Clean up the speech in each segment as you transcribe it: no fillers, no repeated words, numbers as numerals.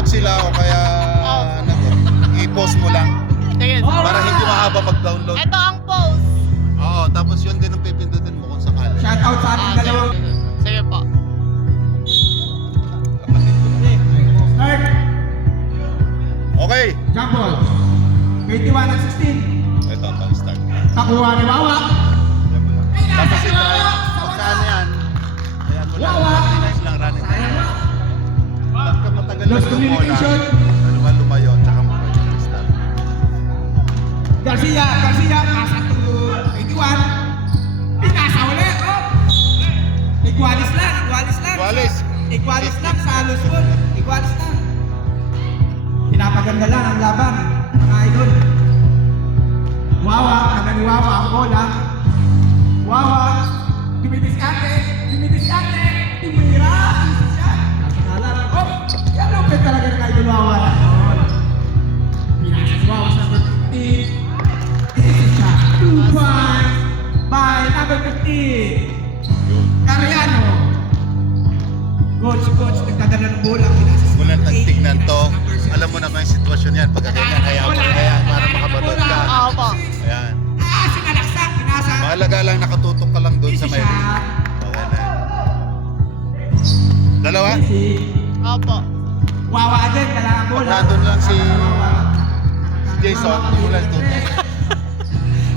out sila o kaya i-post mo lang. Sige. Para hindi mahaba mag-download. Ito ang post. Oo, tapos yun din ang pipindutin mo kung sakali. Shout out sa ating dalawang. Sige po. Start. Okay. Jump ball. 21 at 16. Ito, pang-start. Nakuha ni Wawa. Tapos i-try. Magkano yan? Ayan mo lang. Wawa. Nice lang running. Pagka matagal Lost na lumola, communication. lumayo, tsaka mo pwede start. Garcia. Pasa to 21. Pinasa ulit. Igualis lang. Walis. Igualis lang sa Luzon. Igualis lang. Pinapaganda lang ang laban, mga idol. Wawa, ni Wawa ang bola. Wawa, dumidiskarte, tumira, siya. Nasa kalan. Oh, yan ang pet talaga ng idol Wawa. Pinasa si Wawa sa number 15. Siya, 2 points by number 15. Cariano. Coach, nagdadala ng bola. Walang tignan to. Alam mo naman yung sitwasyon yan. Pagka ganyan, kaya mo kaya para makabatot ka. Oo po. Ayan. Sinalaksak, pinasa. Mahalaga lang nakatutok ka lang doon sa may ring. Okay na. Dalawa? Opo. Wawa din, dala ang bola. Nandun lang si Jason. Hindi mo lang doon.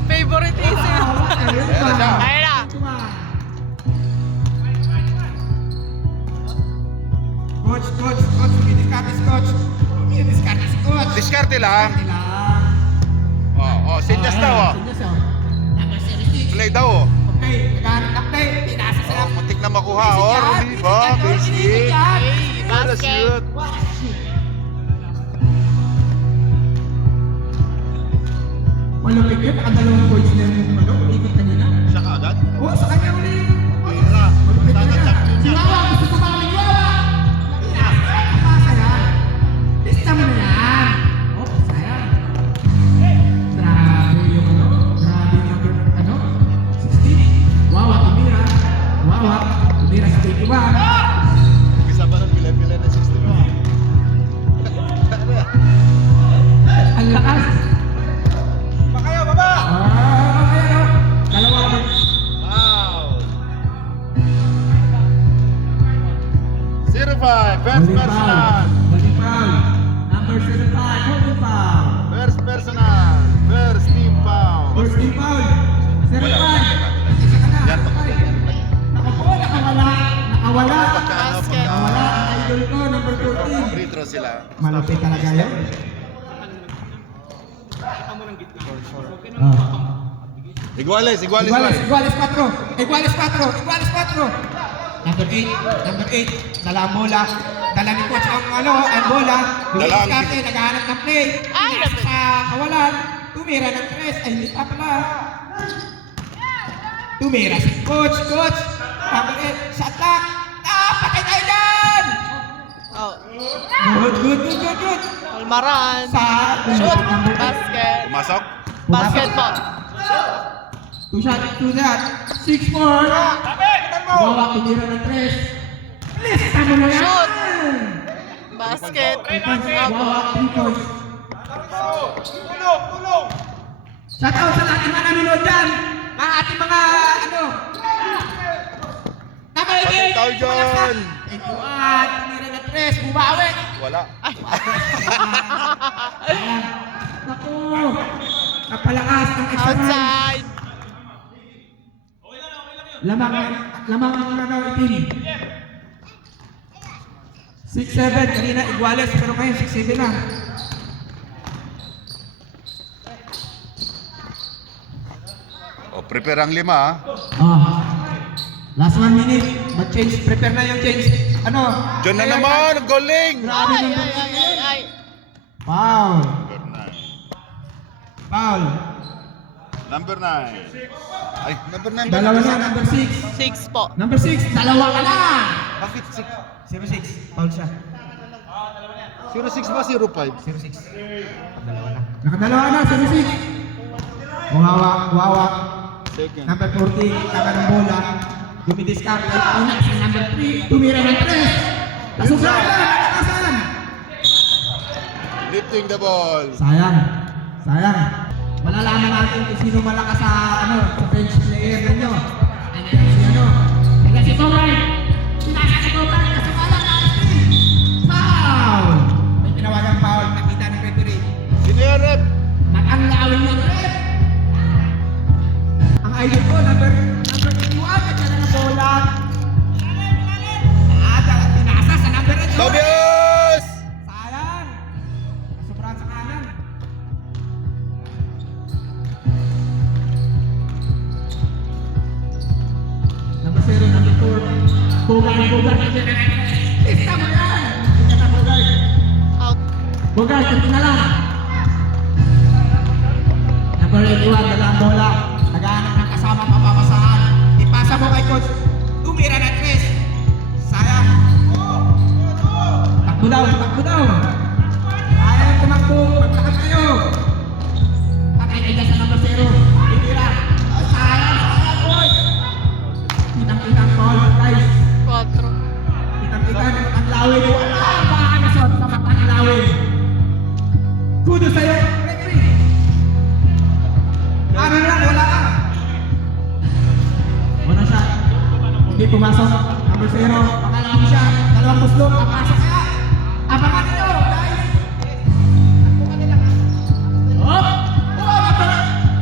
Favoritism. Ayan na siya. Ayun na. Coach, Didiskarte si Coach. Diskarte lang. Sinyas daw. Number 76. Play daw. Okay, naghahanap ng play. Pinasa sila. Muntik na makuha. Rudy ba? Basic. Hey, Para basket. shoot. Malupit yun, nakadalawang points na yung ikot kanina. Siya ka agad? Oo, sa kanya uli yung Pira. malupit Sana na. champion Si yan. Wawa, gusto ko maraming Wawa. Pasa yan. Lista mo na yan. Oh, sayang. Grabe yung grabe yung number, 16. Wawa, tumira sa 21. Isa ba ng pila-pila na 60 mo? Ang lakas. Baba! Ayan o. Dalawa ulit. Wow! 05, first personal. Holding foul. Number 75, holding foul. First personal. First team foul. First team foul. 75. Yan, Nakawala. Basket. Nakawala ang idol ko, number 14. Free throw sila. Malupit talaga yun. Iguales. Iguales 4. Number 8. Dala ang bola. Dala ni coach ang bola. Dala ang- Didiskarte, naghahanap ng play. Ay, Pinasa sa kawalan. Tumira ng 3. Ay, hindi pa pala. Tumira si coach. Number 8, sa attack. Patay tayo dyan! Oh. Good. Almaran. Sa Shoot. Basket. Pumasok? Basket po. 2 shot. 6-4. Bawa, tumira ng 3. Lista mo na yan! Shoot. Basket. Bawa, 3 points. Shout out sa lahat ng mga nanonood dyan. Mga ating mga Patay tayo dyan. Ituan, tumira ng 3. Bumawi. Wala. Naku. Napalakas ang extra time. Outside. Lamang ang itim. 6-7, kanina Iguales, pero ngayon 6-7 na. Prepare ang 5 Last 1 minute, mag-change, prepare na yung change. Diyan na naman, goaling! Grabe Ay. naman. Foul. Number 9. Ay, number 9. Dalawa na, number 6. 6 po. Number 6, dalawa ka na. Bakit 6? 0-6, foul siya. 06 ba? 05? 0-6. Nakadalawa na, 0-6. Wawa. Second. Number 40, taka ng bola. Dumidiskarte. Una sa number 3, tumira ng 3. Nasugalan, nakasan. Lifting the ball. Sayang. Sayang. Malalaman natin kung sino malakas sa sa bench player ninyo. Andiyan si Andiyan si Tobay. Pinasa si Tobay. Kasumala na foul! May tinawagang foul. Nakita ng referee. Sino yung rep? Nakanglawin ng ref. Ang idol ko, number 21. Nagkala ng bola. Pinasa sa number 8. Tobias! Sayang! Nasubrahan sa kanan. Number 0, number 4. Bogart. Pista mo yan! Pista na Bogart. Out. Bogart, kunti na lang. Number 81, dala ang bola. Naghahanap ng kasama papapasahan. Ipasa mo kay coach. Tumira na 3. Sayang. Takbo daw. Ayaw tumakbo. Magtakas kayo. Pakikita sa number 0. Titira. Sayang, boy. Kitang-kitang ball, guys. 4. Kitang-kita ang lawin. Wala ang nakakasot sa matang lawin. Kudo sa'yo, referee. Ano lang, wala ka. Wala siya. Hindi pumasok. Number 0. Pangalawin siya. Dalawang puslok. Papasok kaya. Abangan nyo, guys. Hop!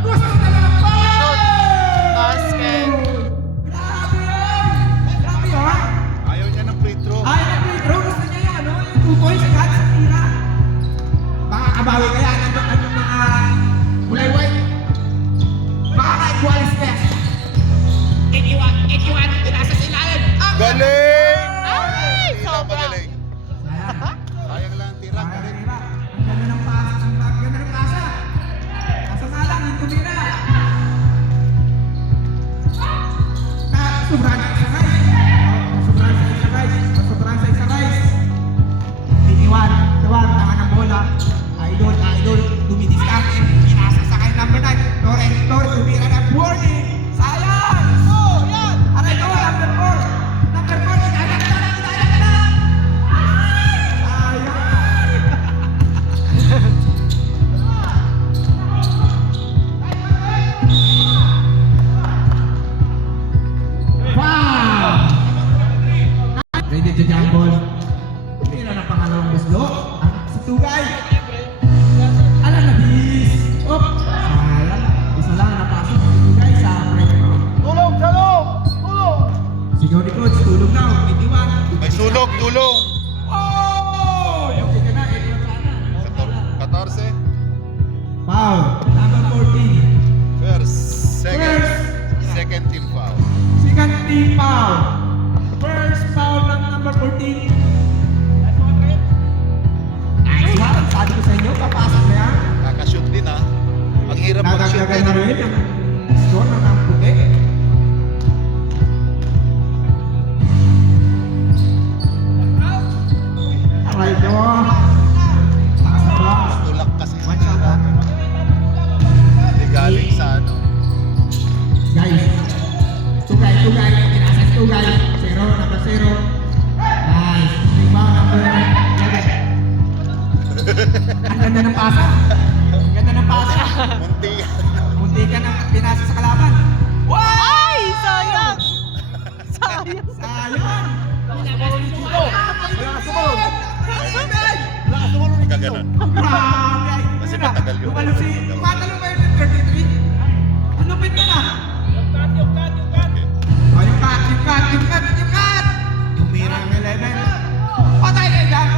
Gusto na lang pa! Basket. Grabe yun! Grabe yun! Ayaw niya ng free throw. Ay, nag-throw. Gusto niya yung 2 points agad sa tira. Makakabawi kaya ng mga kulay-white. Makaka-equalis kaya. 81, pinasa sa ilalim. Galing! Ay! Tira, Sobra. magaling. Sayang. Sayang lang, tira. Sayang, Galing. tira. Ang ganda ng pasa. Ang ganda ng pasa. Kaso nga lang, yung tumira. Sobrang sa isa guys. Sobrang sa isa guys. Iniwan, tangan ng bola. Idol, dumidiskarte. Pinasa sa kay number 9. Torres, tumira ng warning. Sayang! Oh, yan! Aray ko, number 4. Number 4, inagad na. Wow! Ready to jump ball. Tumira ng pangalawang buslo. Si Tugay. Alam na bis. Op! Sayang. Isa lang napasok si Tugay sa break. Tulong! Sigaw ni coach, tulog daw. 81. May sulog, tulong! Oh! Yung tika na, 14. Foul. Number 14. First, second. First. Second team foul. Second team foul. First foul ng number 14. Nice one. Sabi ko sa inyo, papasok na yan. Nakashoot din ha. Ang hirap mag-shoot Nadagdagan din. na rin ang score na ng puti. Aray ko. Lakas na ba? Tulak kasi. One shot ha. Hindi galing sa ano. Guys. Tugay. Pinasa si Tugay. 0, number 0. Nice. Rebound number 11. Ang ganda ng pasa. Munti. Munti ka ng pinasa sa kalaban. Ay! Sayang! Sayang. Sayang! Kaganon. Grabe! Kasi matagal yun. Tumatalo ba yung 33? Ang lupit mo na! Oh, yung cut! Tumira ang 11. Patay ka dyan!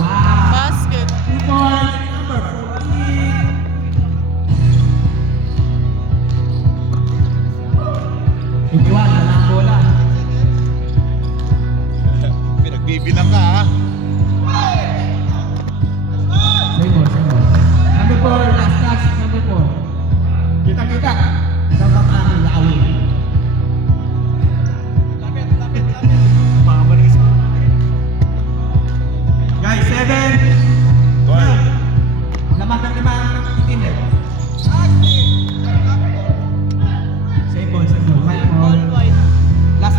Wow! Basket. 2 points, number 14. Itiwan, wala ang bola. Pinagbibilang ka ha. Same ball. Number 4, last, number 4. Kita. Dapat ang lawin. Guys, 7. 12. Lamang ng 5 ang itin. Same ball. White ball. All white. Last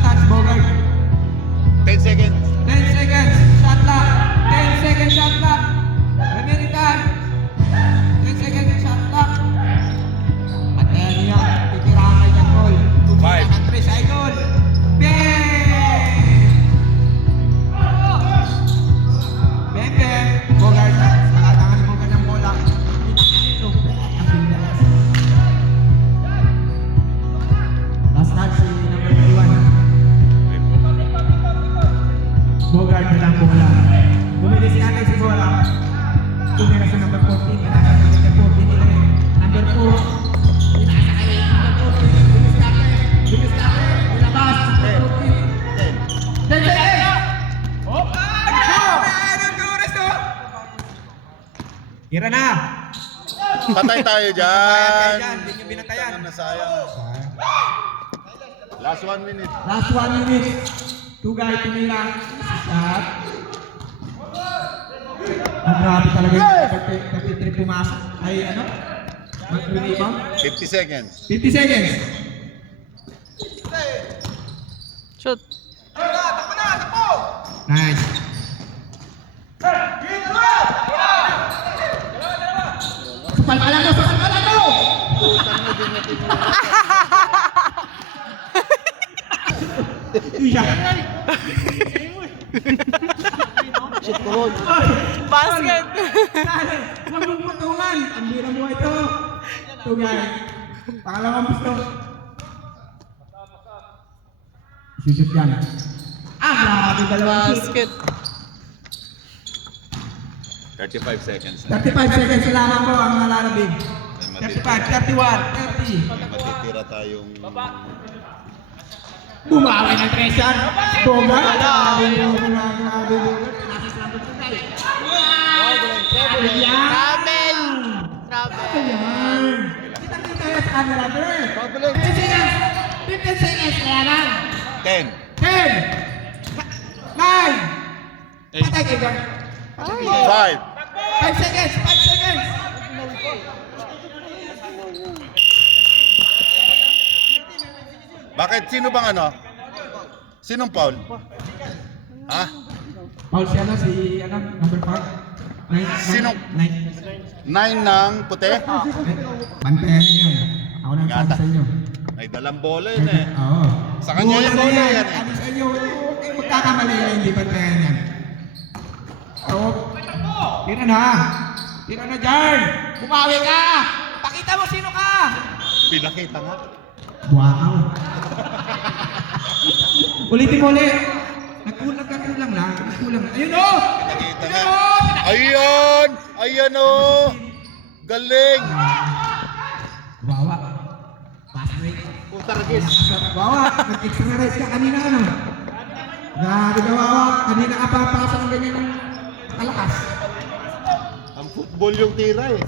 Bogart na lang bola. Bumili si ate si bola. Tumira sa number 14. Pinasa sa number 14 nila eh. Number 4. Pinasa kay number 14. Bilis ka ate. Bilis ka ate. Ilabas. Number 14. 10 seconds. Oh! Tira na! Patay tayo dyan. Hindi nyo binatayan. Tangan na sayang. Last 1 minute. Last 1 minute. Two guys, tumira. Shot. Ang grabe talaga yung 33 pumasok. Ay ano? Mag-rebound. 50 seconds. 50 seconds. Shoot. Nice. Supal pala to! Supal pala to! Iya. Basket. Huwag mong patungan. Ang bira mo ito. Ito guys. Pangalawang gusto. Susut yan. Grabe dalawang shoot. Basket. 35 seconds. 35 seconds lamang po ang nalalabig. 35, 31, 30. Matitira tayong... Bumawi ng treasure. Boga. Travel. Travel. Kita-kita ya sa camera, bro. 15 seconds. 15 seconds kaya lang. 10. 10. 9. Patay kayo dyan. 5. 5 seconds. 5 seconds. Bakit? Sino bang ano? Sinong foul? Ha? Paul si ano, si ano, number 5. Sino? 9 ng puti? Bantayan niyo yan. Ako nang sabi Gata. sa inyo. May dalang bola yun eh. Oo. Sa kanya yung bola yan eh. Sabi sa inyo, huwag kayong magkakamali na hindi bantayan yan. Oo. Tira na. Tira na dyan. Bumawi ka. Pakita mo sino ka. Pinakita nga. Wow. Ulitin mo ulit. Nagkulang lang. Nagkulang. Ayun o! Pinakita nga. Ayan! Ayan o! Galing! Wawa. Pass break. Putargis. Wawa. Nag-extra rice ka kanina ano? Grabe ka wawa. Kanina ka papasok ng ganyan ng kalakas. Ang football yung tira eh.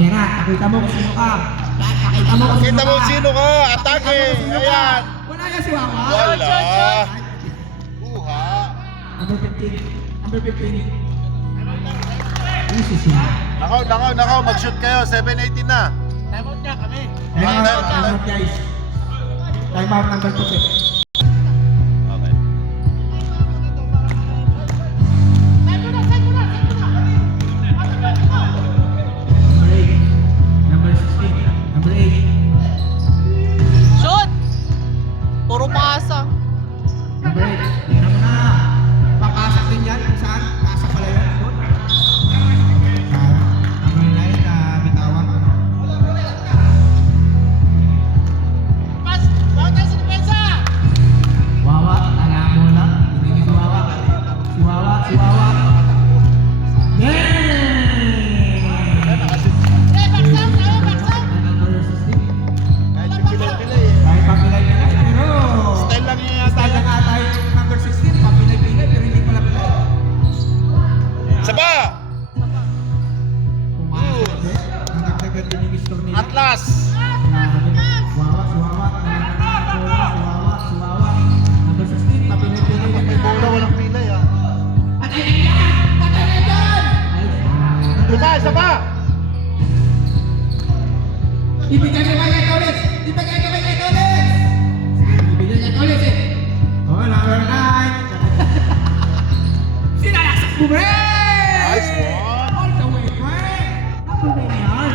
Era, pakita mo kung sino ka. Pakita mo kung Kita mo sino ka! Atake! Ayan! Wala yan si Wawa. Wala! Uha! Number 15. Number 15. Easy siya. Nakaw, mag-shoot kayo. 7:18 na. Time out, Time out, guys. Time out number 2. Okay. Number 8. Number 16. Number 8. Shoot. Puro pasa. Number 8. Tira mo na. Papasok din yan kung saan. Pasok pala yun. Number 9, bitawan. Wawa, tala mo na. Hindi si Wawa. Si Wawa, si Wawa. Number 16. Kahit yung pilay-pilay eh. Kahit papilay-pilay, pero... Style lang niya yata. Style lang ata yung number 16. Papilay-pilay, pero hindi pala pilay. Isa pa! Pumasok din. Nagdagdagan din yung store nila. Atlas! Wawa, si Wawa. Si Wawa. Number 16, papilay-pilay. May bola, walang pilay ah. Patay na yan! Patay na yan! Isa pa! Ibigay mo kay Toles! Ibigay mo kay Toles! Ibigay kay Toles eh! Oh, number 9! Sinalasak mo, Bre! Nice one! All the way, Bre! Ako na yan!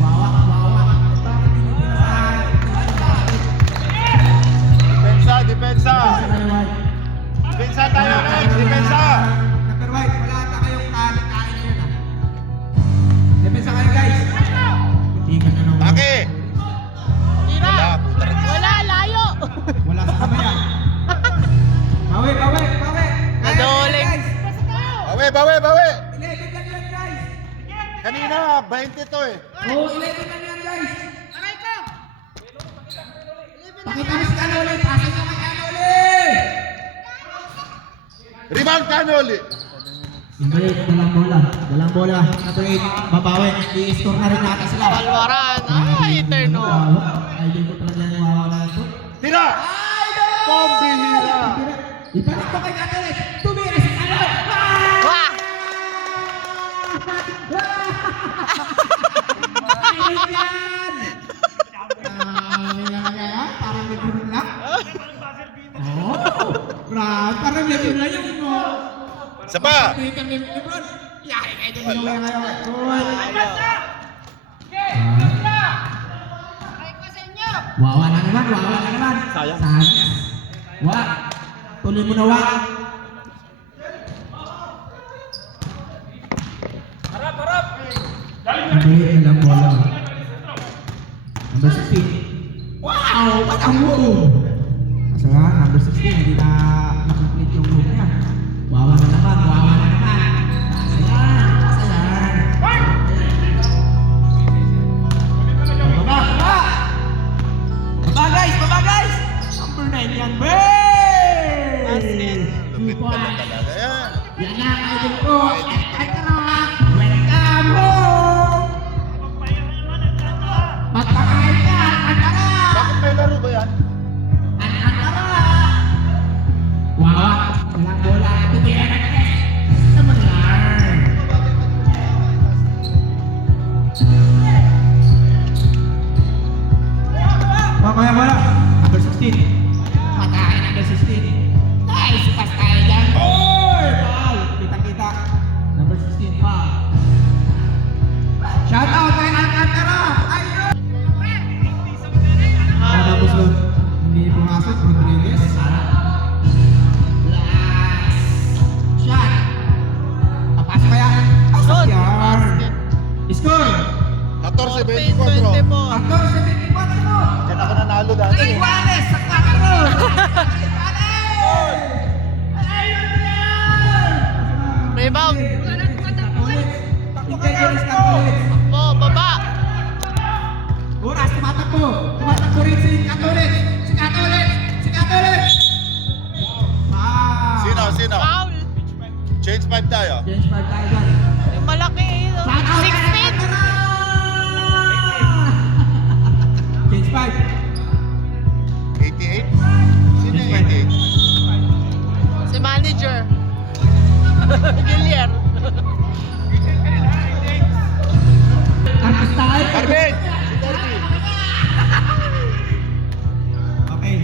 Wawa, wawa! Bakit hindi pinasahan? Depensa! Depensa tayo next! Depensa! Number 1, wala ata kayong kain yun ah. Depensa kayo guys! Tigan na naman. Take! Tira. Wala, putargis. Wala, layo. Wala sa kamay ah. 20 to eh. Oh, 11 lang yan, guys. Pakita mo si Canoli. Pasok mo kay Canoli. Rebound Canoli. Hindi, dalang bola. Ito ay babawi. I-score na rin natin sila. Alwaran. Ay, turnover. Idol ko talaga yung mawawala ito. Tira! Pambihira! Ibalik ko kay Canoli. Tumira si Canoli. Wah! Ayos yan! Parang Lebron lang. Oh, parang Lebron lang yung mo. Isa pa! Tingnan ni Lebron. Yakin kayo dyan yung ngayon. Wawa na naman. Sayang. Wa. Tuloy mo na, Wa. Hindi, alam mo lang. Number 16. Wow! What a move! Kasi nga, number 16, hindi na na-complete yung move niya. Wawa na naman. Kasi yan. Baba! Baba, guys! Number 9 yan, Bay! Basket. Lupit pala talaga yan. Yan na, idol ko. Welcome home! Magpakain ka! Bakit may laro ba yan? Wow! Walang bola. Titiyan na tres. Naman lang. Kaya bola. Number 16. Patahin number 16. Nice! Pas tayo dyan. Oy! Foul! Kita-kita. Number 16. Foul. Shout out kay Alcantara! Ayun! Tapos hindi pumasok. Rodriguez. Last shot. Papasok kaya? Pasok Shot. yan. Basket. Score! 14-24. 24. Actor 74 mo! Diyan ako nanalo dati. Iguales sa 4! Iguales! Ayun na yan! Rebound. Intelligence Catholics. Takbo, baba. Oras, tumatakbo. Tumatakbo rin si Catholics. Si Catholics! Wow! Sino? Foul. Change 5 tayo. Change 5 tayo dyan. Yung malaki. no? Shout out kay 16. Alcantara! Change 5. 88? Sino yung 88? Si manager. Gilier. Tapos tayo. Carmen! Okay.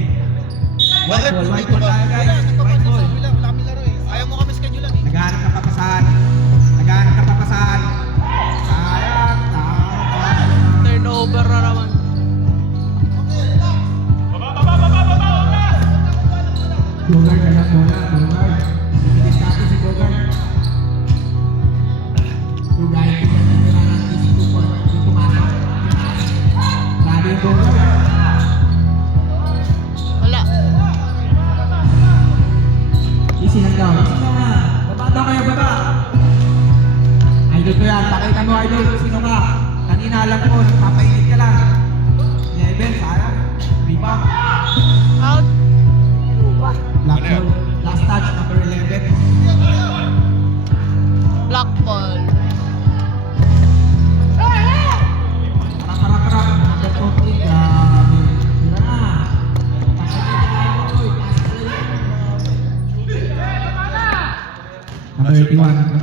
Bakit White dito ball ba? tayo, guys. White ball. Wala kami laro eh. Ayaw mo kami schedule eh. Naghahanap ng papasahan. Sayang. Turnover na naman. Bogart, alam mo na. Bogart. Bibilis natin si Bogart. Bogart, ito na nila ng 22 point. Hindi pumasok. Grabe yung Bogart. Wala. Easy lang daw. Baba daw kayo, baba. Idol ko yan. Pakita mo, idol. Sino ka? Kanina alam ko, papainit ka lang. Level, sayang. Rebound. Out. Black ball. Last touch, number 11. Black ball. Parang. Number 14. Grabe. Tira na. Number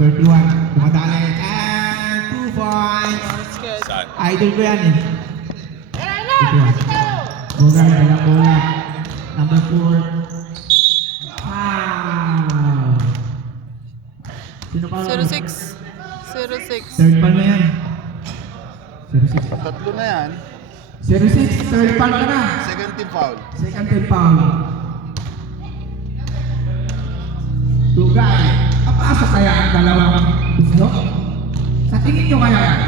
81. Dumadali. And 2 points. Basket. Saan? Idol ko yan eh. 81. Bogart, dalang bola. Number 4. Wow. Sino pa? 06. 06. Third ball na yan. 06. Tatlo na yan. 06, third ball ka na. Second team foul. Second team foul. Dugay. Papasok kaya ang dalawang gusto? Sa tingin nyo kaya yan?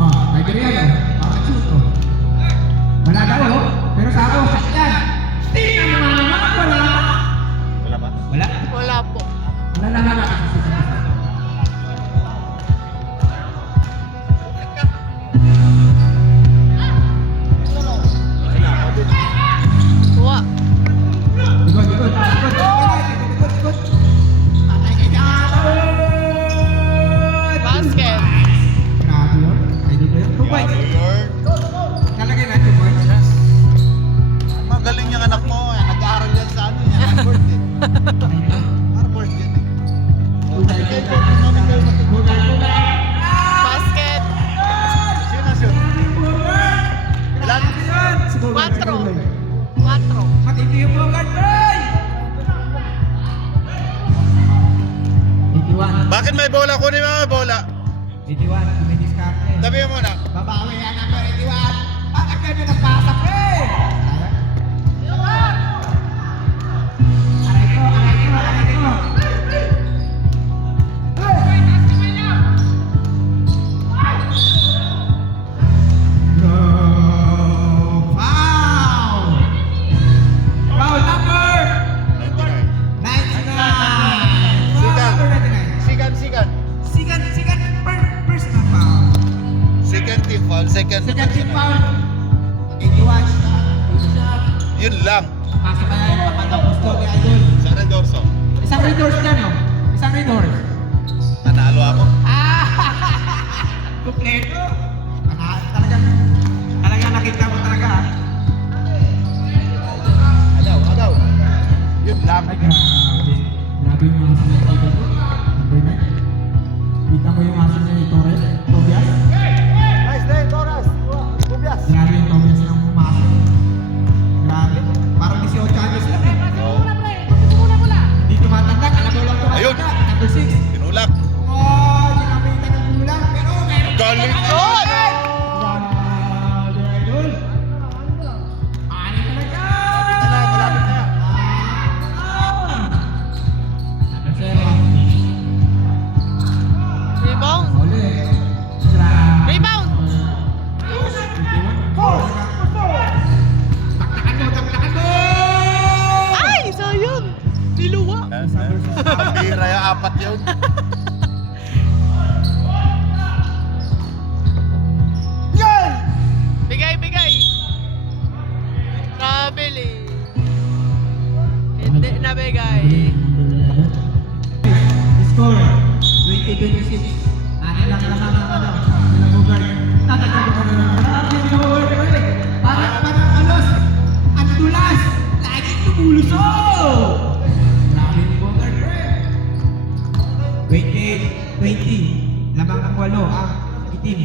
Oh, tiger yan oh. Bakit shoot oh. Wala daw oh. Pero sa ako, shot yan. Tingnan mo nga naman, wala. Wala ba? Wala. Wala po. Wala naman. may bola. Kunin mo may bola. 81, dumidiskarte. Tabi mo na. Babawi ang number 81. Bakit ganyan ang pasak eh? Aray ko. No! Foul! Foul number 99! Foul number 99. Sigan. Sigan, personal foul. Second team foul. Second Team foul. 81 shot. Yun lang. Pasok kaya yung pamatang gusto ni Idol. Sa Red Dorso. Isang redors dyan, no? Isang redors. Nanalo ako. Kompleto. Talagang nakita mo talaga. Agaw. Yun lang. Ay, grabe. Grabe yung aso niya dito. Number 9. Kita mo yung aso niya ni Torres? Tobias? Nice day, Torres. Kubyas. Grabe yung Tobias ng pumasok. Grabe. Parang 18 anos lang eh. Hindi tumatanda. Alam mo lang tumatanda. Ayun. Number 6. Tinulak. Oh, ginamitan ng gulang. Pero meron. Galing. Good! Grabe, Idol. Ano talaga? Malapit na. Number 7. Rebound. Uli. Grabe. Rebound. Taktakan mo! Ay, sayang. Niluwa. Pambira yung apat yun. Bigay. Kabili. Hindi na bigay. Score 20-26. Ano lang ang Bogart. Tatagyan ko na parang alos. Ang dulas. Laging tumulusog. Grabe yung Bogart, pre. 28-20. Lamang ang 8 ang itim.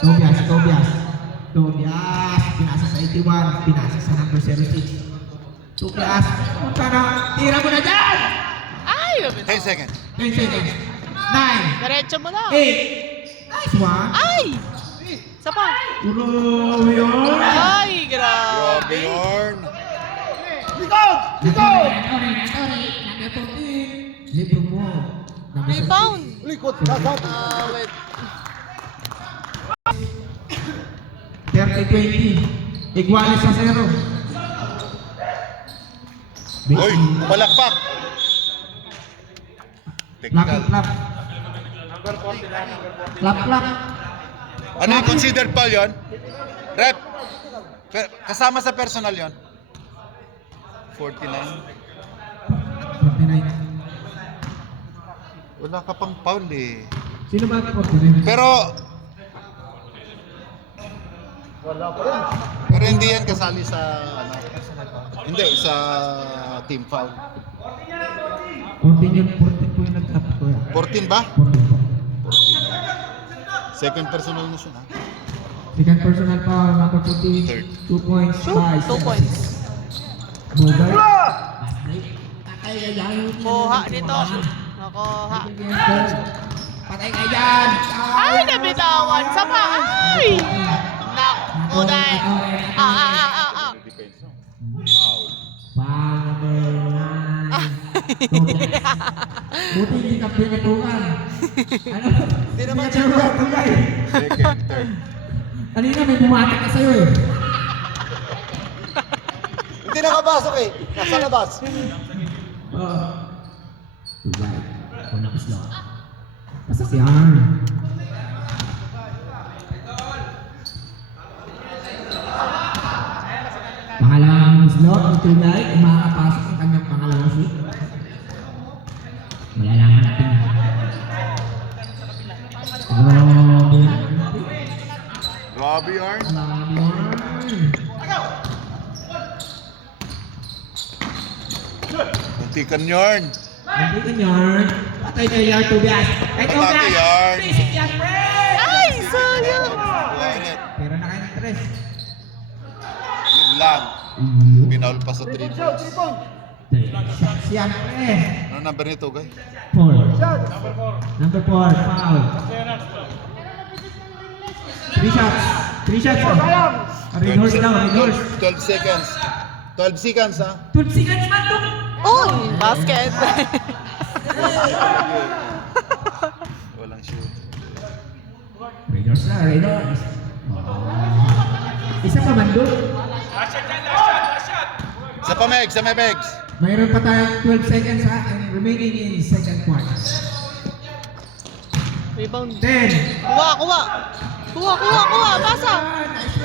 Tobias. Pinasa sa 81. Pinasa sa number 06. Tobias. Punta na. Tira mo na dyan! Ay, 10 seconds. 10 seconds. 9, diretso mo na. 8. Nice one. Ay! Isa pa. Puro yun. Ay, Grabe grabe. yun. Libro mo. Rebound. Likot, dagat. Wait. 30-20. Iguales sa 0. Uy, palakpak. Technical. Clap. Ano yung considered foul yun? Rep. Kasama sa personal yun? 49. 49. Wala ka pang foul eh. Sino ba 49? Pero hindi yan kasali sa ano? Hindi sa team foul. 14 yun. 14 po yung nag-clap ko yan. 14 ba? 14 po. 14. Second personal na siya, ha? Second personal foul, number 14. Third. 2 points. Shoot. 2 points. Bogart. Kuha nito. Nakuha. Patay ka dyan! Ay, nabitawan. Sa pa. Ay! Nakuday. Defense, no? Foul. Foul number 9. Buti hindi ka pinatukan. Ano? Hindi naman siya pinatukan. Second, third. Kanina may bumatak ka sa'yo eh. Hindi nakabasok eh. Nasa labas. Tugay. Kung nakaslo. Pasak yan. Pangalawang slot ng Tugay. Kung makakapasok ang kanyang pangalawang shoot. Malalaman natin yan. Grabe yarn. Muntikan yarn. Nandito yarn. Patay na yarn, Tobias. Ay, Patay Tobias! yarn. Basic yan, pre! Ay, sayang. Line it. Pero na kayo ng tres. Yun lang. Pinaul pa sa 3 points. Shots yan, pre! Ano number nito, guys? 4. Number 4, foul. 3 shots. 3 shots. Red horse daw, red horse. 12 seconds. 12 seconds, ha? 12 seconds man to. Uy! Basket! Walang shoot. Red horse na, red horse. Isa pa man doon. Sa pamegs, sa memegs. Mayroon pa tayong 12 seconds ha, and remaining in second quarter. Rebound. 10, Kuha, kuha! Kuha, kuha, kuha! Basa!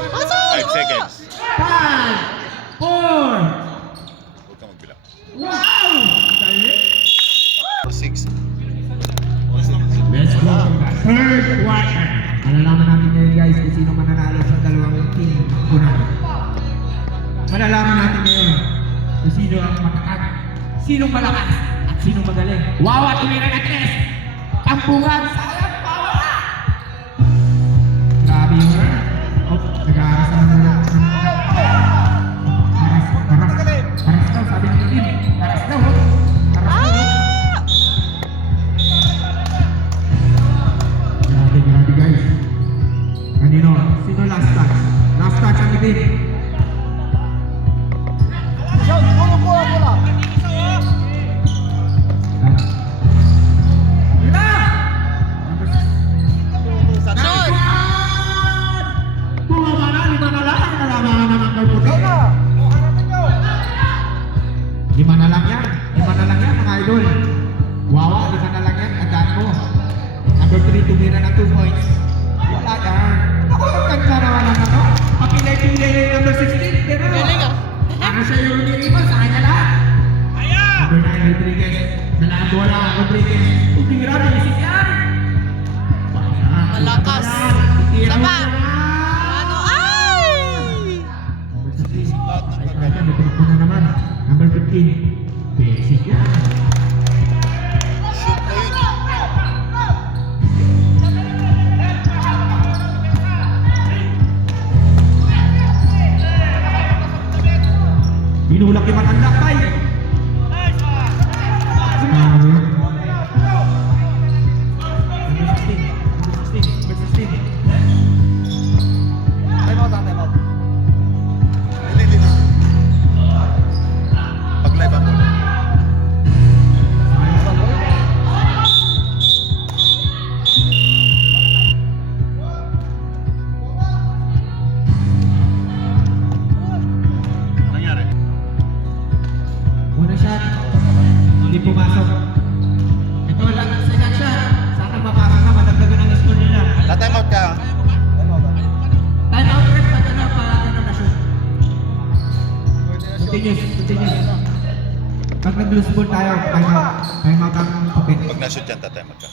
Basa! 5 seconds. 5, 4, Huwag ka magbilang. wow! 6. Let's go to the third quarter. Malalaman natin ngayon guys kung sino mananalo sa dalawang team unang. Malalaman natin ngayon kung sino ang matatag, sinong malakas, at sinong magaling. Wawa, tumira na 3. Tampungan, sayang, Wawa! Grabe yun ha. Oh, nag-aaras na muna. Paras daw, sabi ng team. Paras daw, oh. Paras daw, oh. Grabe guys. Kanino? Sino last touch? Last touch ang itim. Shout, tulong ko ang bola. Diba? Shoot! Bumaba na, 5 na lang. Nalaman na naman ng puti. Ikaw na. 5 na lang yan. 5 na lang yan mga idol. Wawa, 5 na lang yan. Tandaan mo. Number 3, tumira ng 2 points. Wala yan. Ako, magkanta naman ang ano. Pakilay-pilay na yung number 16. Pero, Galing ah. ano siya yung nilipas? Sa kanya lahat. Number 9, Rodriguez. Nalaan bola, Rodriguez. Tumira, bilisik yan. Malakas. Titira mo Saba. yan. Ano? Ay! Number 16. Ay, kaya, may pinagpo na naman. Number 15. Basic yan. Shoot mo yun. Binulak yung matanda, tay! Grabe. Number 16. Number 16. Time out, time out. Hindi. Pag-live ang bola. Nangyari? Una shot. Hindi pumasok. Ito lang ang second shot. Sana mapasok na, madagdagan ang score nila. Na-time out ka, ha? Time out. Time out ref, pag ano na shoot. Continuous. Pag nag-loose ball tayo, time out. Time out ang pupit. Pag na-shoot yan, ta-time out ka.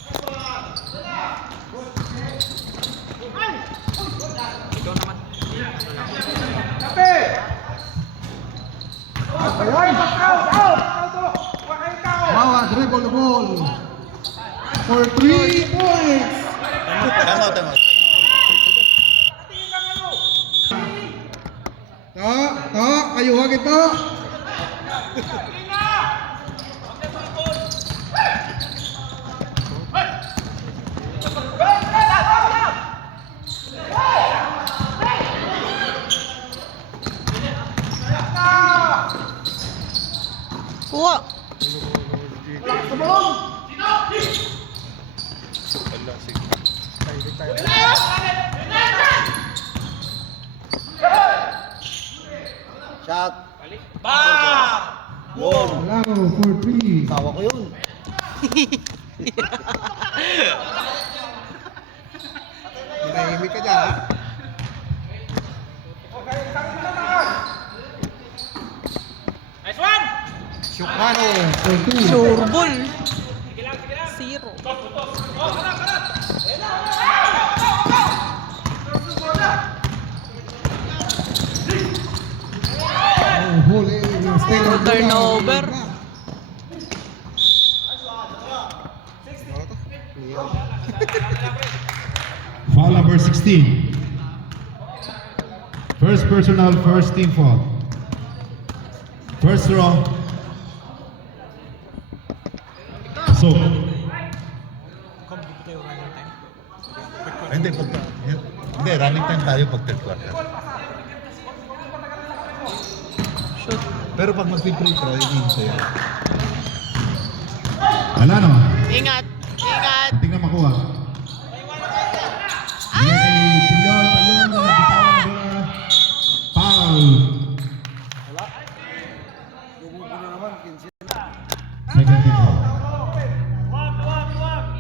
Wawa, dribble the ball. For 3 points. Time out. Kayo wag ito. Kuha! Wala, sige. Shot. Wala ko, 4-3. Tawa ko yun. Hinahimik ka dyan, ha? Shukmano, 4-2. Sure ball! 0. Huli, yung stay on the Turnover. Foul number 16. First personal, first team foul. First row. So, tayo pag third quarter. Shoot. Pero pag mag-free throw, hinihintay yan. Wala no. Ingat. Ingat. Muntik na makuha. Bigay kay Pilon, talong, nabitawan na bola. Foul. Second free throw.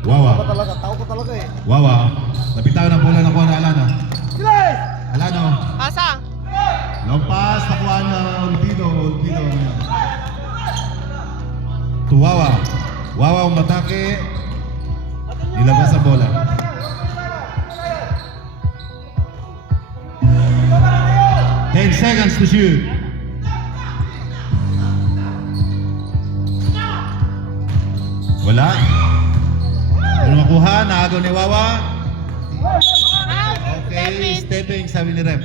Wawa. Tao ko talaga eh. Wawa. Nabitawan ng bola nakuha na Alano. Alano. Pasa. Long pass, nakuha na Olvido. To Wawa. Wawa umatake. Nilabas ang bola. Ten seconds to shoot. Wala. Ano makuha? Naagaw ni Wawa. Okay, stepping, sabi ni Rep.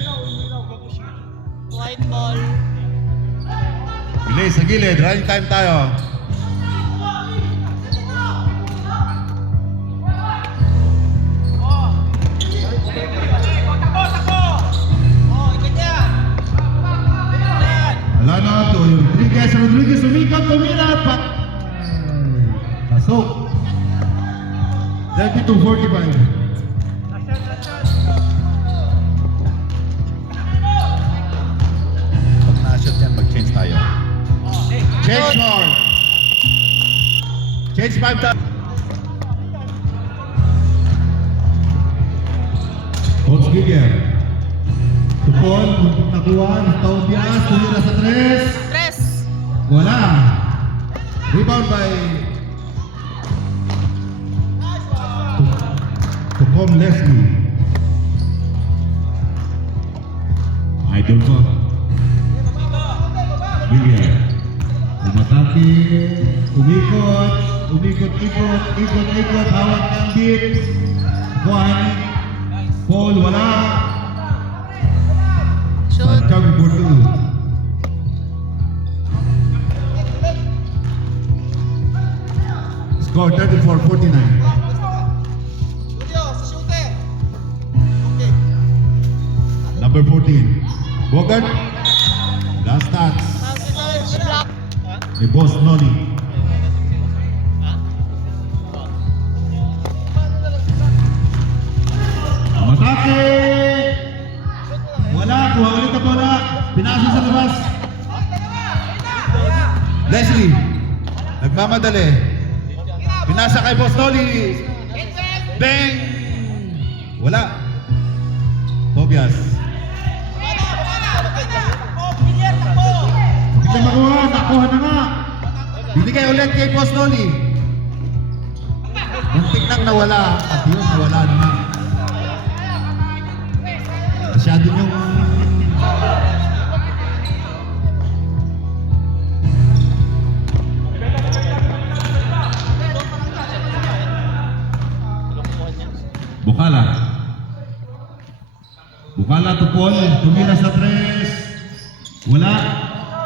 White ball. Bilis, sa gilid. Running time tayo. Alano to Rodriguez umikot, tumira, pat. Pasok. 32-45. Pag na-shot yan, mag-change tayo. Change more. Change 5 times. Coach Giger. Tupon, nakuha, Tobias, tumira sa 3. Tres. Wala. Rebound by Tupon Leslie. Idol ko. Giger. Umatake, ikot, hawak ng beat. Juan, Paul, wala. Shoot. Santiago for 2. Score 34-49. Number 14. Bogart. Last touch. Touch. Block. Ni Boss Noni. Matake! Wala, kuha ulit ang bola. Pinasa sa labas. Leslie, nagmamadali. Pinasa kay Boss Noli. Bang! Wala. Tobias. Hindi ka makuha, nakuha na nga. Binigay ulit kay Boss Noli. Muntik nang nawala. At yun, nawala na nga. Masyado yung... Bukala. Bukala tupon, tumira sa 3. Wala.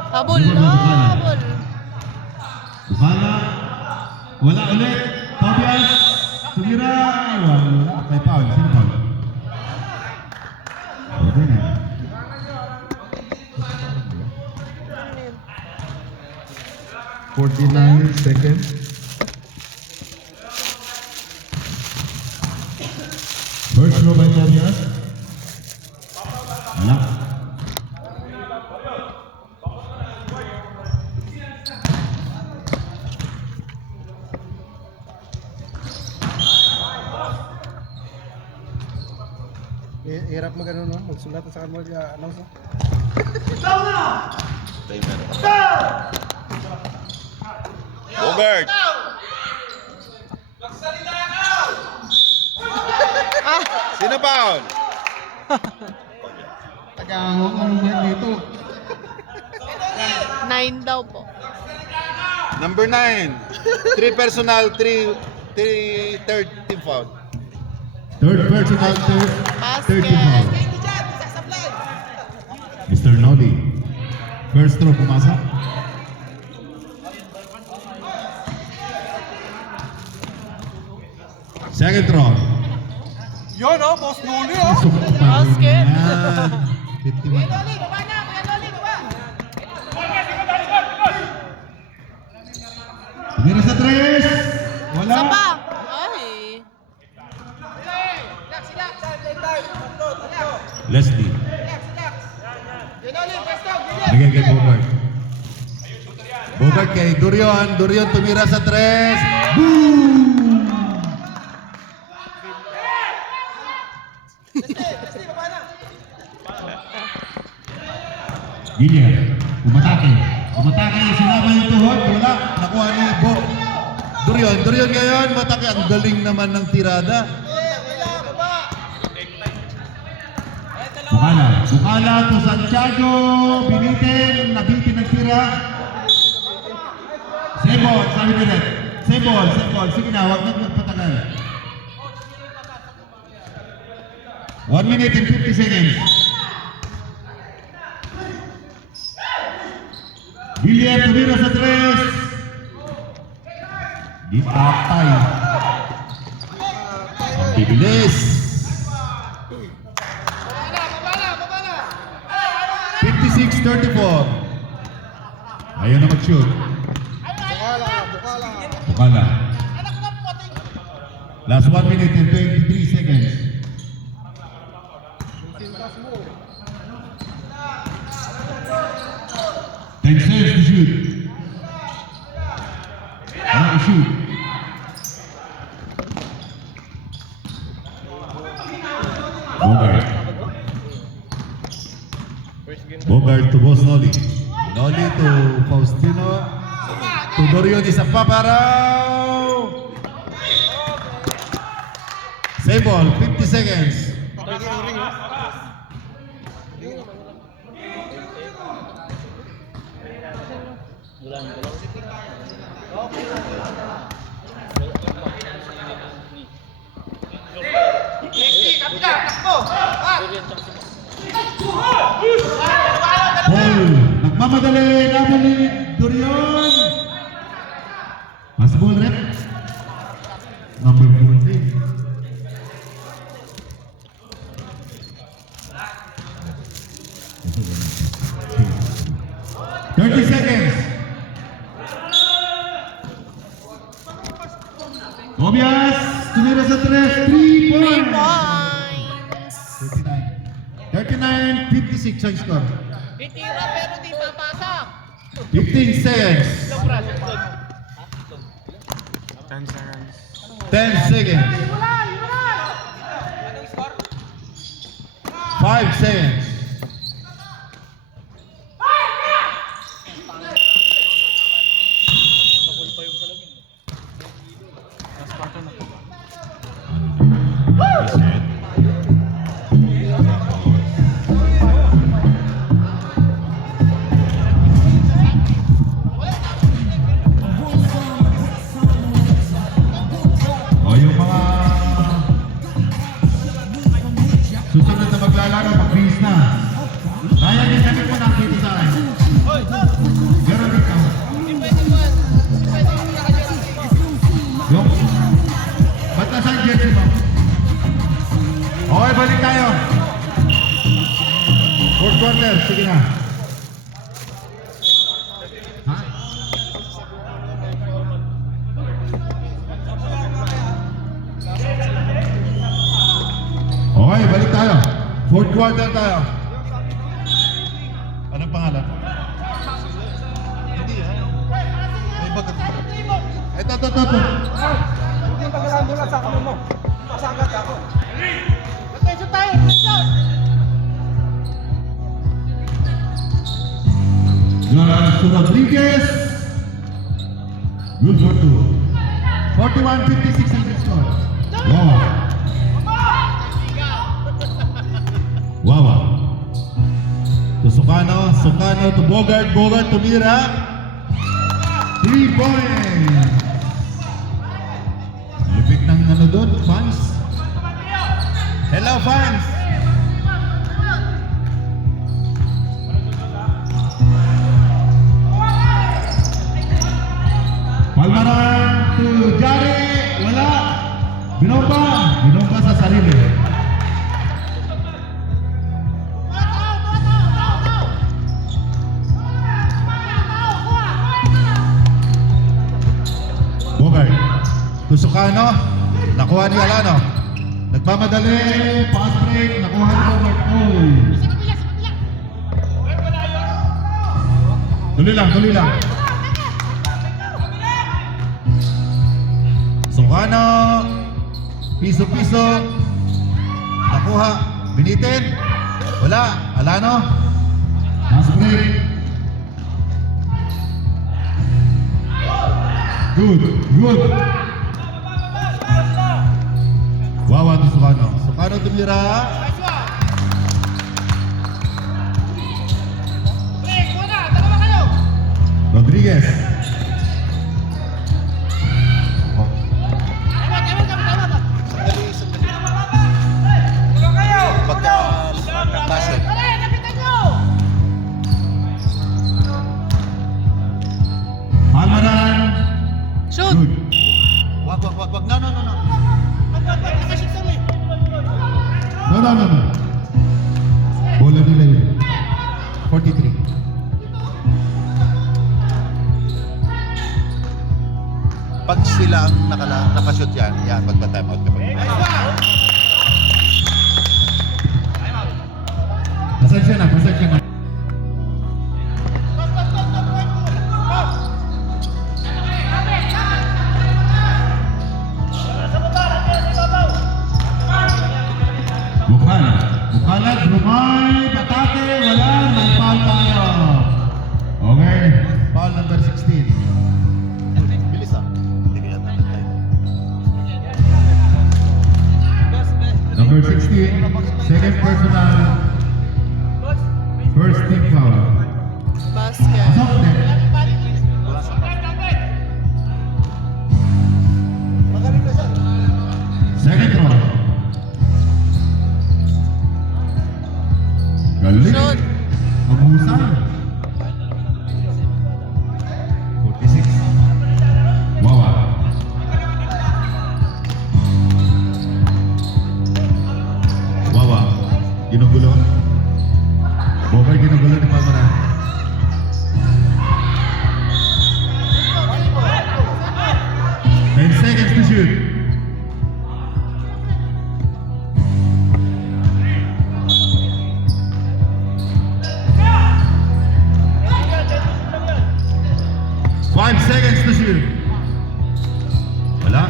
Habol. Habol, Bukala. Habol. Bukala. Wala ulit. Tobias. Tumira. Wala. May foul. Sino foul? Okay na. Seconds. First throw by Tobias. Wala. Hirap mag ano no, magsulat sa kanila mag-announce. Bogart. Sino foul? Taga-angok ang yan dito. 9 daw po. Number 9. 3 personal, 3 third team foul. Third personal, third team foul. Basket. Mr. Noli. First throw pumasok. Second throw. Yun, oh, boss Nuli, oh. Basket. Yan. 51. Tumira sa 3. Wala. Isa pa. Ay. Leslie. Bigay kay Bogart. Bogart kay Durion. Durion tumira sa 3. Boom! Gillian. Umatake. Umatake. Sinama yung tuhod. Wala. Nakuha ni Bo. Durion. Durion ngayon. Matake. Ang galing naman ng tirada. Bukala. Bukala to Santiago. Binitin. Nabitin ng tira. Sebol. Sabi nila. Sebol. Sebol. Sige na. Huwag na patagal. 1 minute and 50 seconds. William tumira sa 3. Di patay. Ang bibilis. 56-34. Ayaw na mag-shoot. Bukala. Last 1 minute and 23 seconds. Ten seconds to shoot. Not to shoot. Bogart. Bogart to Boss Noli. Noli to Faustino. To Dorion, isa pa paraw. Same ball, 50 seconds. Paul, nagmamadali, naman ni Dorion. Pass ball rep. Number 14. Seconds. Tobias, tumira sa 3, 3 points. 39-56 ang score. Itira pero di papasa. 15 seconds. 10 seconds. 5 seconds. Susunod na maglalaro, mag-base na. Ryan, isagin mo na dito sa akin. Meron rin ka. Yung, ba't nasa jersey mo? Okay, balik tayo. Fourth quarter, sige na. Ha? Okay, balik tayo. Fourth quarter tayo. Anong pangalan? Hindi ha. May bagat. Ito. Hindi pagkalaan doon sa kamay mo. Pasagat ako. Attention tayo. Attention. Ganso Rodriguez. Good for 2. 41-56 ang score. Wow. Wawa. To Sukano to Bogart tumira. 3 points. Lupit ng ano doon, fans. Hello fans. Palmaran to Jari, wala. Binomba sa sarili. Tusukano. Nakuha ni Alano. Nagmamadali. Pass break. Nakuha ni Bogart. Oy. Tuloy lang, tuloy lang. Sukano. Piso-piso. Nakuha. Binitin. Wala. Alano. Pass break. Good, good. Wawa to Sukano. Sukano tumira. Rodriguez. Oh. Pagka basket. Halmaran. Shoot! Good. Wag. No. No. Bola nila yun. 43. Pag sila ang nakashoot yan, magpa-time out kapag. Pasensya na. Bukala, Brumay, Patake, wala, may foul tayo. Okay, foul number 16. Bilis ah. Hindi kaya natin tayo. Number 16, second personal, first team foul. Basket. Pasok din. Wala sa Second throw. Galing. Shoot. Maghusay. 46. Wawa. Wawa. Ginugulo. Bogart ginugulo ni Palmera. Ten seconds to shoot. Five seconds to shoot. Wala.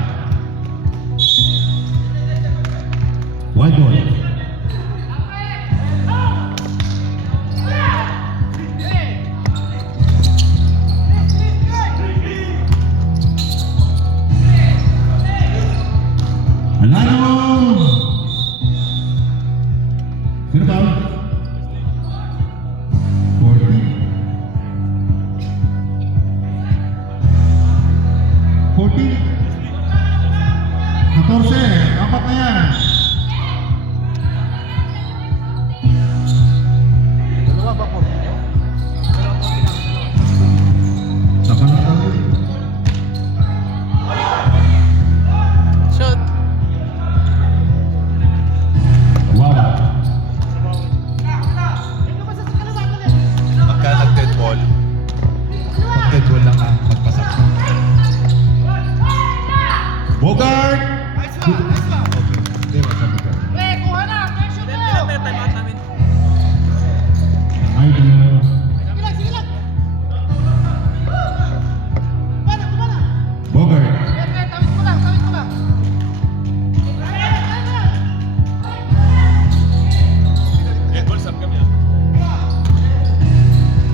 White ball. Alano. Sino ba? 14, 14, apat na yan. Dalawa ba po? Saka na tayo. Shoot. Wow. Pagka nag-dead ball, pag dead ball lang ah, magpasok. Bogart! Hindi, wasa Bogart. Ay, dalawa. Bogart.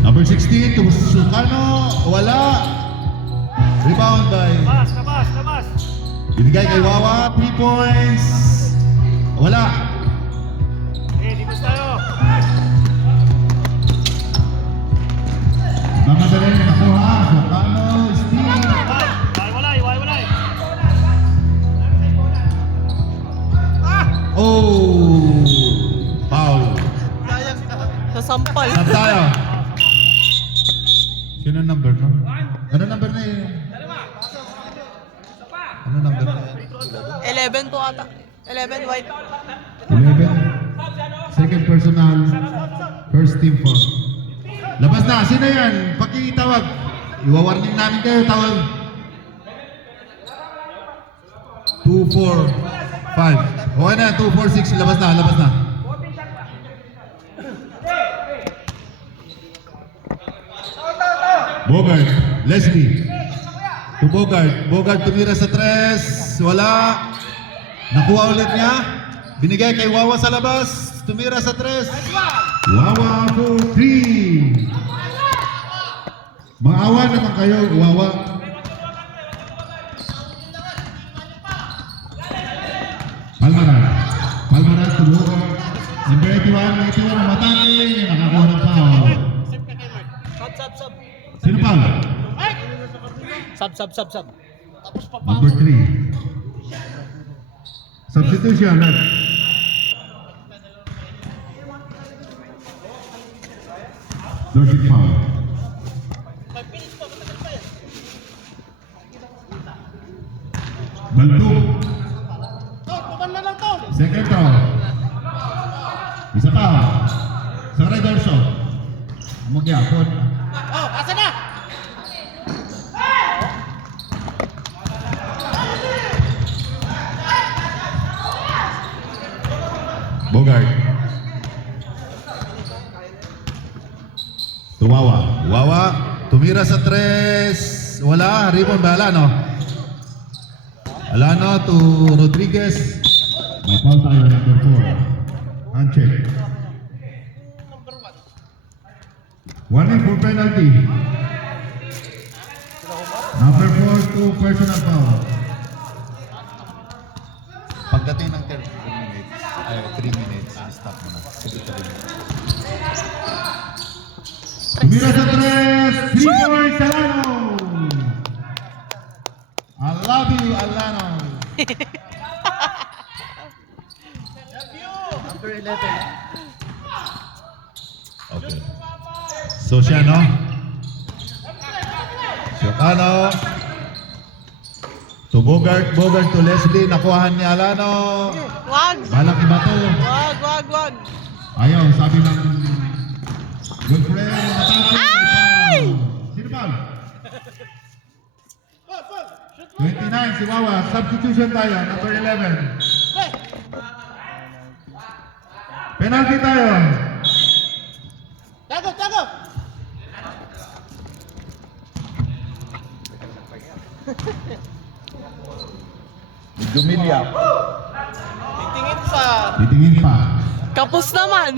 Number 16 to Sukano. Wala. Rebound by binigay kay Wawa. 3 points. Wala. Mamadali nakuha. Sukano. Steve. Oh. Foul. Sa sampal. Saan tayo? Sino number no? Ano number na yun? Ano number na yun? 11 po ata. 11 white. 11. Second personal. First team foul. Labas na. Sino yan? Pakitawag. Iwawarning namin kayo. Tawag. 2-4-5. Okay na, 2-4-6. Labas na, labas na. Bogart, Leslie. To Bogart. Bogart tumira sa 3. Wala. Nakuha ulit niya. Binigay kay Wawa sa labas. Tumira sa 3. Wawa for 3. Maawa naman kayo, Wawa. Palmaran. Palmaran to Bogart. Number 81, 81 ang matake. Nakakuha ng foul. Sino foul? Sub. Number 3. Substitution, right? Dirty foul. Baltuk. Second foul. Isa pa. Sa red dorso. Magyapon. Bogart. Tuwawa. Wawa. Tumira sa 3. Wala. Rebound ba? Alano. Alano to Rodriguez. May foul tayo. Number 4. Uncheck. Warning for penalty. Number 4 to personal foul. Pagdating ng 3 minutes, stop mo na. Sige, Tumira sa 3. 3 points, Alano. I love you, Alano. Number 11. Okay. So siya, no? Siokano. To Bogart, Bogart to Leslie. Nakuhaan ni Alano. Wag. Balak iba to. Wag. Ayaw, sabi ng good friend. Ay! Sino ba? 29, si Wawa. Substitution tayo. Number 11. Penalty tayo. Tago. Dumilya. Titingin pa. Kapos naman.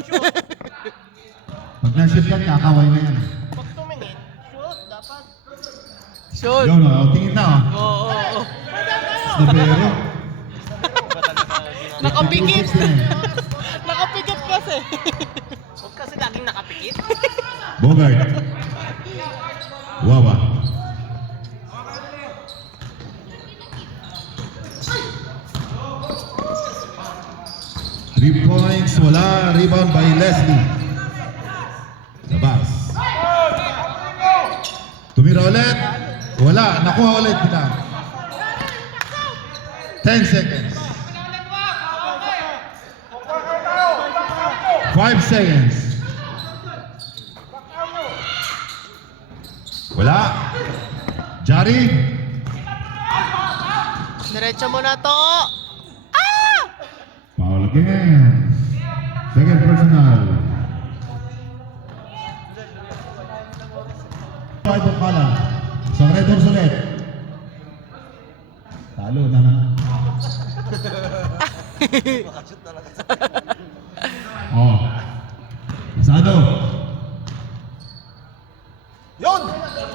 Pag na-shoot yan, kakaway na yan. Shoot. Yun, tingin na, Oo. Snabero. Nakapikit. 260. Nakapikit kasi. Huwag kasi laging nakapikit. Bogart. Wawa. Three points, wala. Rebound by Leslie. Labas. Tumira ulit. Wala. Nakuha ulit nila. 10 seconds. 5 seconds. Wala. Jari. Diretso mo na to. Foul again. Second personal. 5 of pala. Isang red horse ulit. Talo na na. Oh. Masado. Yun!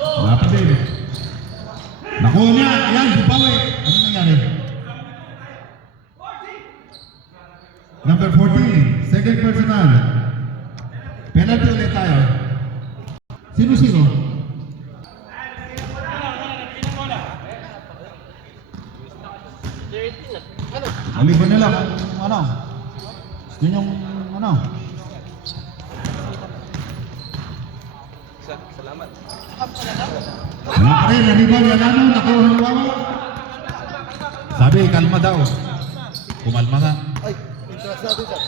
Wala pa din. Nakuha niya. Ayan, bupawi. Ano nangyari? Number 14, second personal. Penalty ulit tayo. Sino? Aliban nila kung ano. Gusto niyong ano. Wala pa rin, aliban. Wala na, nakuha ng Wawa. Sabi, kalma daw. Kumalma nga. Ay, interest natin siya.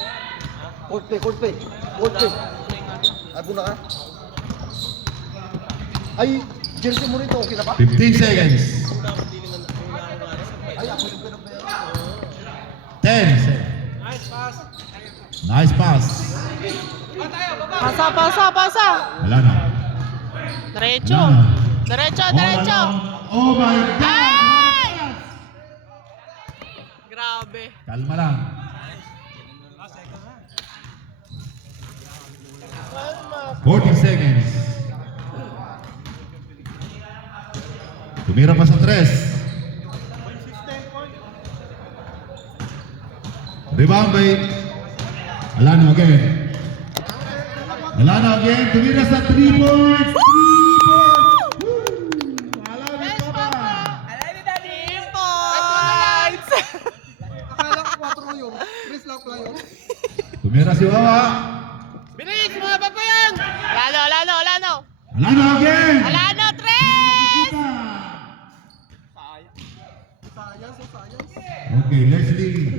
Court play. Abo na ka. Ay, jersey mo rito, okay na ba? 15 seconds. Ay, ako yung pinapaya. 10. Nice pass. Pasa. Wala na. Diretso. Wala na. Diretso. Oh my God! Ay! Grabe. Kalma lang. Kalma. 40 seconds. Tumira pa sa 3. Rebound by Alano again. Alano again. Tumira sa 3 points. 3 points. Woo! Alano Yes, pa ba? Papa. Team points. Akala ko 4 yun. Chris lang pala yun. Tumira si Wawa. Bilis, mga papa yan. Lano. Alano again. Alano, tres. Okay, Leslie.